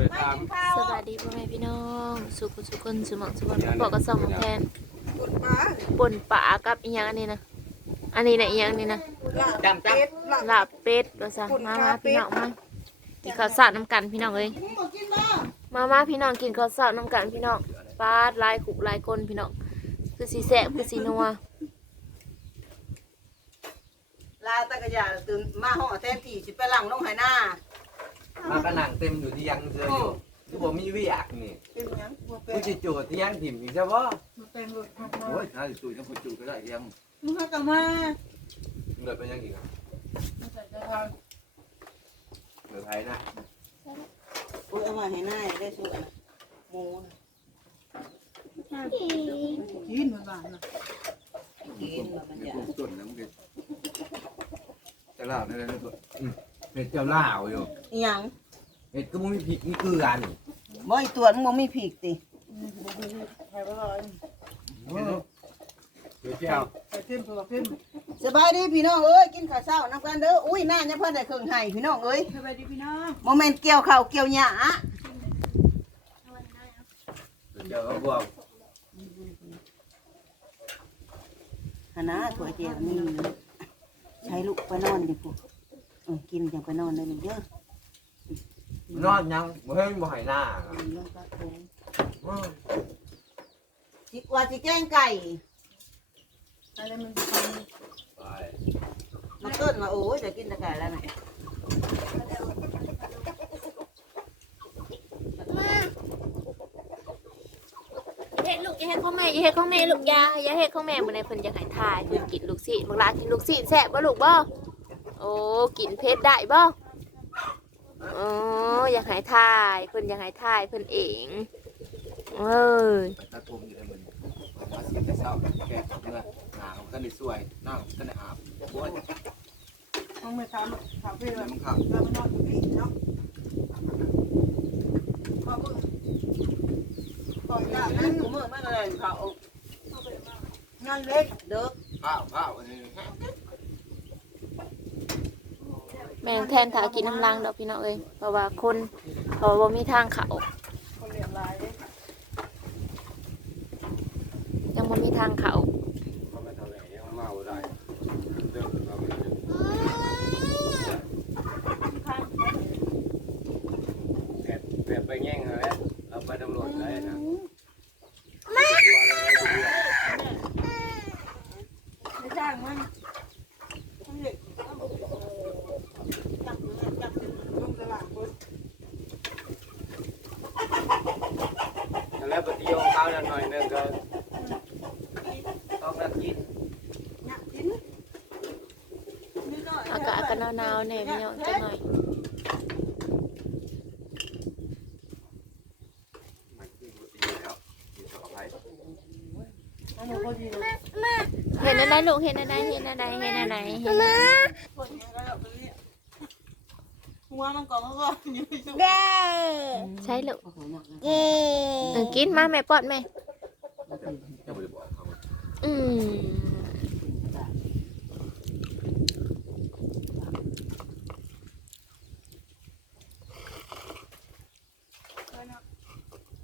เลยตามสวัสดีพ่อแม่พี่น้อง สุขสุขคนสมองสุขคนบอกกับสองของแทนป่นป่ากับอีหยังอันนี้นะอันนี้นะอีหยังอันนี้นะจำจับลาบเป็ดก็ซะมามาพี่น้องมากินข้าวสารน้ำกันพี่น้องเอ้ยมามาพี่น้องกินข้าวสารน้ำกันพี่น้องปาดหลายขุกหลายคนพี่น้องคือสีแสบคือสีนัวลาตะกะยาตื่นมาห้องแทนที่สิไปหลังลงไหหน้า มากระหนังเต็มอยู่ที่ยังเจออยู่คือผมมีวิอยากนี่เป็นหยังบ่เป็กูนจะจูดที่ยังถิ่มอีกใช่ปะบ่เป็นรถมาโอ้ยน่าจะจูดยังกูจูดก็ได้ยังมึงหากะมาเหลือเป็นยังอีกอะเหลือไทยนะอุ้ยเอามาให้หน้าได้สุดหมูนะกินมันบ้านนะกินแบบมันในอยากพวกต้นนะมึงเด็จะเล่าได้เลยตัว เห็ดเจ้าล่าวอยู่อีหยังเห็ดก็มึงมีพริกมีเกลือนี่บ่อีตัวมึงบ่มีพริกติเดี๋ยวเจ้าสบายดีพี่น้องเอ้ยกินข้าวเช้านํกันเด้ออุ้ยหน้ายังเพิ่นได้เครื่องให้พี่น้องเอ้ยสบายดีพี่น้องบ่แม่นเกี่ยวข้าวเกี่ยวหญ้าเดี๋ยวก็บวกหั่นนะถั่วเจียวนี่ใช้ลูกไปนอนดิปุ๊เออ กินจังไปนอนได้เด้อนอนยังบ่เห็นบ่ใหายหน้าลงตักโถงอืมจิว่าสิแกงไก่ไปมันเกิดมาโอ้ยจะกินแตะไก่แล้วนะเฮ็ดลูกอย่าเฮ็ดของแม่อย่าเฮ็ดของแม่ลูกอยาอย่าเฮ็ดของแม่มื้อนี้เพิ่นอยากให้ทายเพิ่นกินลูกศิษย์บักหลากินลูกศิษย์แซ่บบ่ลูกบ่ โอ้กินเผ็ดได้บ่โอ้อยากให้ทายเพิ่นอยากให้ทายเพิ่นเองเอ้ยตะตุ่มอยู่ในมือมาสิจะเศร้าแก่เมื่อหนาของกันได้สวยนั่งกันได้อาบโอ้ยมึงม่ทำทำเพื่อแล้วมึงขับเราไปนอนอยู่นี่เนาะพอมึงพออย่างนั้นกูมึงไม่อะไรเขางานเล็กเด้อข้าวข้าวอันนี้ แมงแทนถากินน้ำลังดอกพี่น้องเอ้ยเพราะว่าคนเขาะว่าบ่มีทางเข้าคนเรียงรายยังบ่มีทางเข้าเขาไม่ทำอะไรยังเมาได้เดิมเราไม่แบบแบบไปแย่งอะไรเราไปตำรวจได้นะ ไม่จ้างมันมันเด็กจับเลยจับลงตลาดคน แล้วปฏิโยงข้าวหน่อยนึงก็ต้องนักกิน เนี่ยกินนี่ก็ อากาศ ก็หน่พี่น้องจังหน่อยเห็นอะไรลูกเห็นอะไรเห็นอะไรเห็นอะไรเห็นอะไรคนนี้ก็แบบนี้หัวมันก่อนมันก็ยังไม่สุกใช่ลูกเออกินมาแม่ป้อนแม่จะไปบอกเขาอืม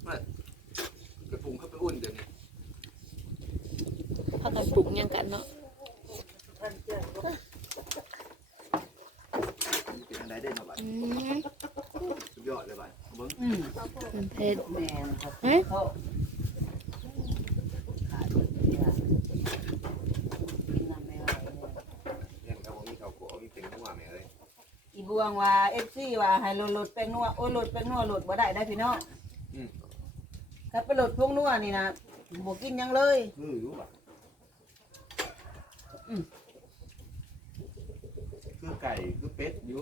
ไปปรุงเขาไปอุ่นเดี๋ยวนี้ พากัน ปรุงหยังกันเนาะเป็นอะไรได้มาบ้างอืมสุดยอดเลยบ้างเบิ้งอืมมันเผ็ดแม่ครับเอ๊ะเขาขาดเนื้อกินน้ำไม่ไหวเลยยังเขามีเขาโกมีเป็นหัวแม่เลยอีบวงว่าเอฟซีว่าให้โหลดโหลดแป้งนัวโอ้ยโหลดแป้งนัวโหลดบ่ได้ได้พี่น้องถ้าไปโหลดพวกนัวนี่นะบ่กินหยังเลย คือรู้ป่ะคือไก่คือเป็ดอยู่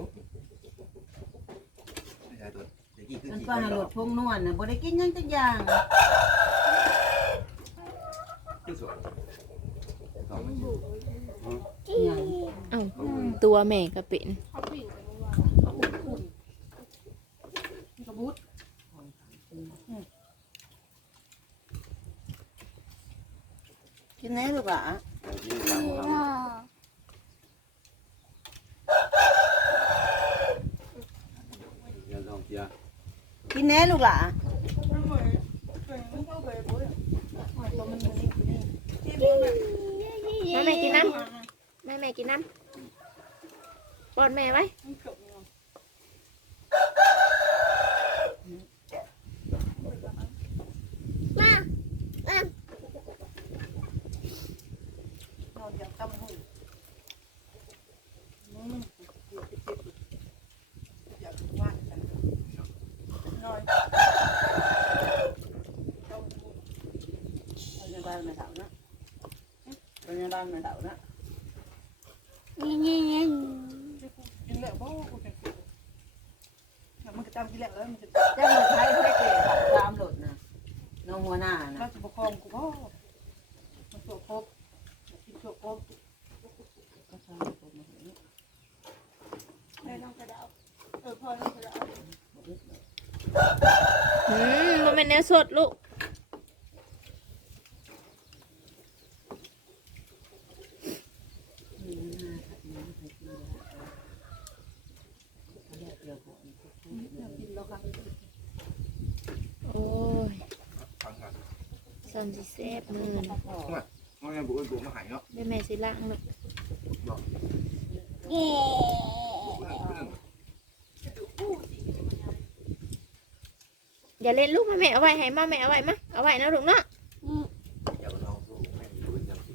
ไม่ใช่ตัวเด็กกี่คือมันกี่ก็ให้โหลดพวกนัวน่ะบ่ได้กินหยังจักอย่างคือสวยสองมันอยู่หยังอ้าวตัวแม่ก็เป็นกระบุดกินไหนลูกอะยี่สิบสามเดี๋ยวลองเจียกิน น่ลูกหล่ะแม่แม่กินน้ำแม่แม่กินน้ำปอนแม่ไว้ นอนอย่างกำหุ่นอยากว่ากันนอนเอาในบ้านมาเถานะเอาใน บ้านมาเถานะกินแล้วบ่กูจะกินมันก็จำกินแล้วแล้วมันจะเจ้ามาใช้แค่เกลี่ยขับตามหลุดนะน้องหัวหน้าเรานะจะประคองกูบ่มันโชครบกินโชครบก็ใช้ผมมาเห็นแม่น้องกระดาวเออพ่อน้องกระดาวอืมมันเป็นแนวสดลูก โอ้ย ฟังกัน ซันสิเซฟมือนะมันยังบุ้ยบุ้มาหายเนาะได้แม่สิล่างลูกบุ้ยอย่าเล่นลูกมาแม่เอาไว้ให้มาแม่เอาไว้มาเอาไว้นะลูกเนาะ เดี๋ยวเราสู้แม่บุ้ยยังสิ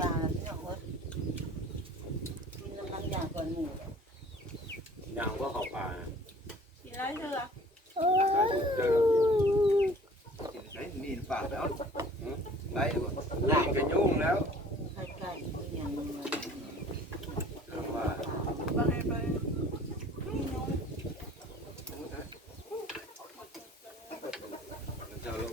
ยาพี่น้องเอ้ยกินน้ำมันยาก่อนหมู ยางก็เข้าป่า กินไรเถอะ เจอ กินได้มีปากแล้วได้บ่ ล่างจะยุ่งแล้ว ใกล้ๆก็ยังมัน ว่า ไปไป มันจะลง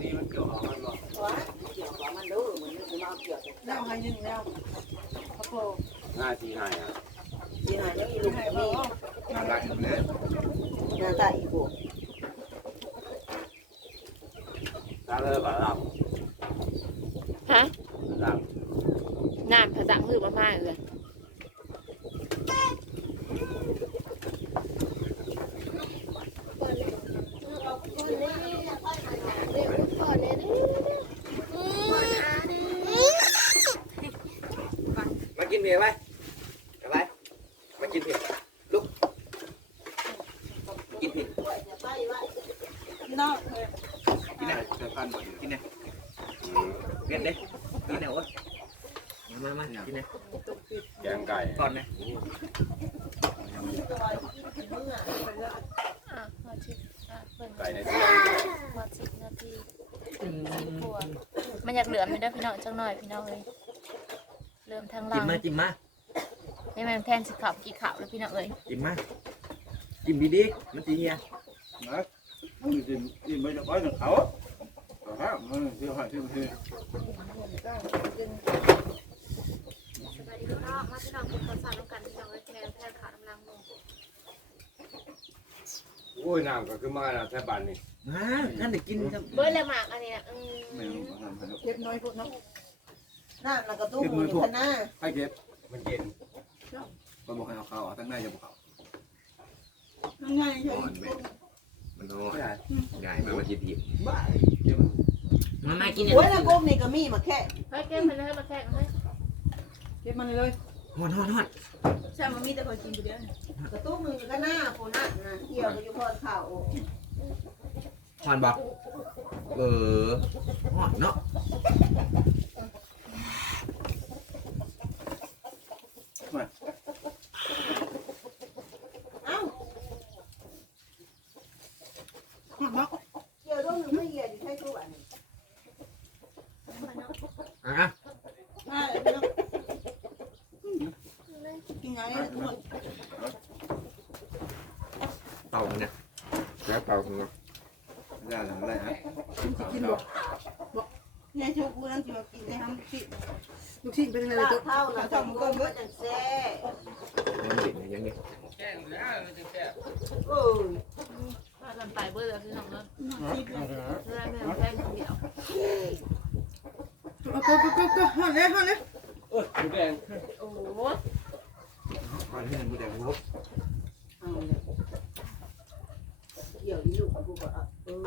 นี่มันเกี่ยวของมันบ่ ว้าเกี่ยวกับมันดูเหมือน มันจะมาเกี่ยวแล้วให้ยิงแล้วพระโพหน้าที่ไหนอะที่หายยังมีลูกให้มีบ่ทางการเลยหน้าตาอีกบวกถ้าเลิกก็หลับฮะหลับงานภาษามือมากๆเลย มากินเบียร์ไหมอะไรมากินเผ็ดลุกกินเผ็ด นอกเลย กินไหนเดี๋ยวพันบ่กินไหน เผ็ดเด้กินไหนวะมามากินไหนแกงไก่ก่อนนะอะมาชิอะเพิ่นไก่ในเสื้อมาสิบนาทีกลัวมันอยากเหลือไม่ได้อพี่น้องจังหน่อยพี่น้องเลยเริ่มทางหลัจิ้มงมาจิ้มมาให้มันแทนสิขับกี่ข่าวแล้วพี่น้องเอ้ยจิ้มมาจิ้มดีๆมันตีเงี้ยนะจิ้มจิ้มไปจะไปกับเขา ฮะมันเที่ยวหาเที่ยวเที่ยวสบายดีพี่น้องมาพี่น้องกินข้าวสารน้ำกันพี่น้องเอ้ยแทนแทนขาวน้ำลังลงโอ้ยน้ำก็คือมาแล้วแท่บ้านนี่อ่านั่นได้กินครับเบิ้ลเลยหมากอันนี้นะอืไม่มรู้ว่าทำให้เก็บน้อยพวกน้องหน้าแล้วก็ตู้หมูคณะให้เก็บมันเย็นก็บอกให้เอาเขาตั้งหน้าจะบอกเขาง่ายเลยอ่อนแม่มันโง่ง่ายมันมากินทีบ้าเก็บมามากินเนี่ยโอ้ยแล้วกบนี่ก็มีมาแค่เฮ้ยเก็บมันเลยมาแข่งให้เก็บมันเลยฮอนฮอนฮอนใช่มันมีแต่คนกินไปเดียวกระตู้มือก็หน้าโคนัทนะเกี่ยวกับยุพรข่าวฮอนบอกเออฮอนเนาะ เอ้า บอก เกี่ยวด้วยหนึ่งไม่เหยียดอยู่ใช่ตัวนี่ อะ ง่ายเลยน้องกินไงทุกคน เต่าเนี่ย แล้วเต่าของเรา ได้หลังอะไรฮะ กินบ่ ยายชูกูนั่งกินกินได้ทำสิ ลูกชิ้นเป็นยังไงลาตัวเท่าน่ะต้องก็เบิดจังแซ่ยังเด็กเนี่ยยังเด็กโอ้ยพากันไปเบิ่แล้วพี่น้องเนาะเพื่อนแม่แฟนคนเดียว เอาก็ก็ก็ฮอดเลยฮอดเลยโอ้โห ตอนนี้มันแต่หัว เอาเลยเกี่ยวนี่ลูกกูก็เออ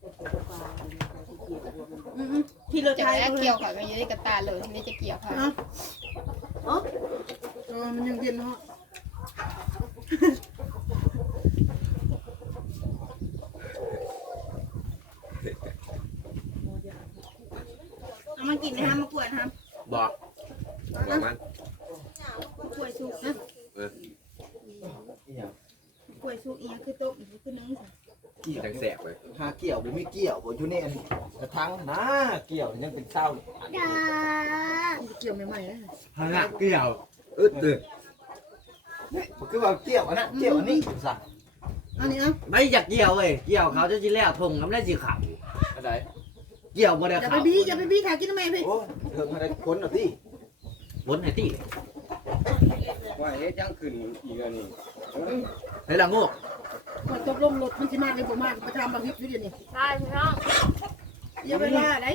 แต่กูก็ปลาเนี่ยเขาสิเกี่ยวกูมัน อืมที่เรา จะทายแล้เอาเลยเกี่ยวกับมันยังได้กระตาเลยนี่จะเกี่ยวค่ะเออมันยังเย็นเนาะเอามากินนะคะมากวดครับบอกบอกมัน กล้วยสุกนะกล้วยสุกอีกคือต้มอีกคือนึ่ง กี่แตงแสบเลยหาเกี่ยวบ่มีเกี่ยวบ่อยู่ในอันกระทังนะเกี่ยวยังเป็นเศร้าเกี่ยวใหม่ๆนะฮะเกี่ยวอึดตึดบ่คือว่าเกี่ยวอันนั้นเกี่ยวอันนี้ซะอันนี้เอาไม่อยากเกี่ยวเว้ยเกี่ยวเขาจะจีแล้วทงกำลังสีขาวอะไรเกี่ยวบ่ได้อย่าไปขาวบี้อย่าไปบี้ถ่ายกินทำไมพี่โอ้เถิงอะไรคนน่ะติบนไหนตีว่าเฮ็ดยังขึ้นอีกอันนี้เฮ้ยละโงู พอตกลงรถมันสิมากเลยบ่มากประจำบางทีอยู่เดี๋ยวนี้ใช่พี่น้องอย่าเวลาไหน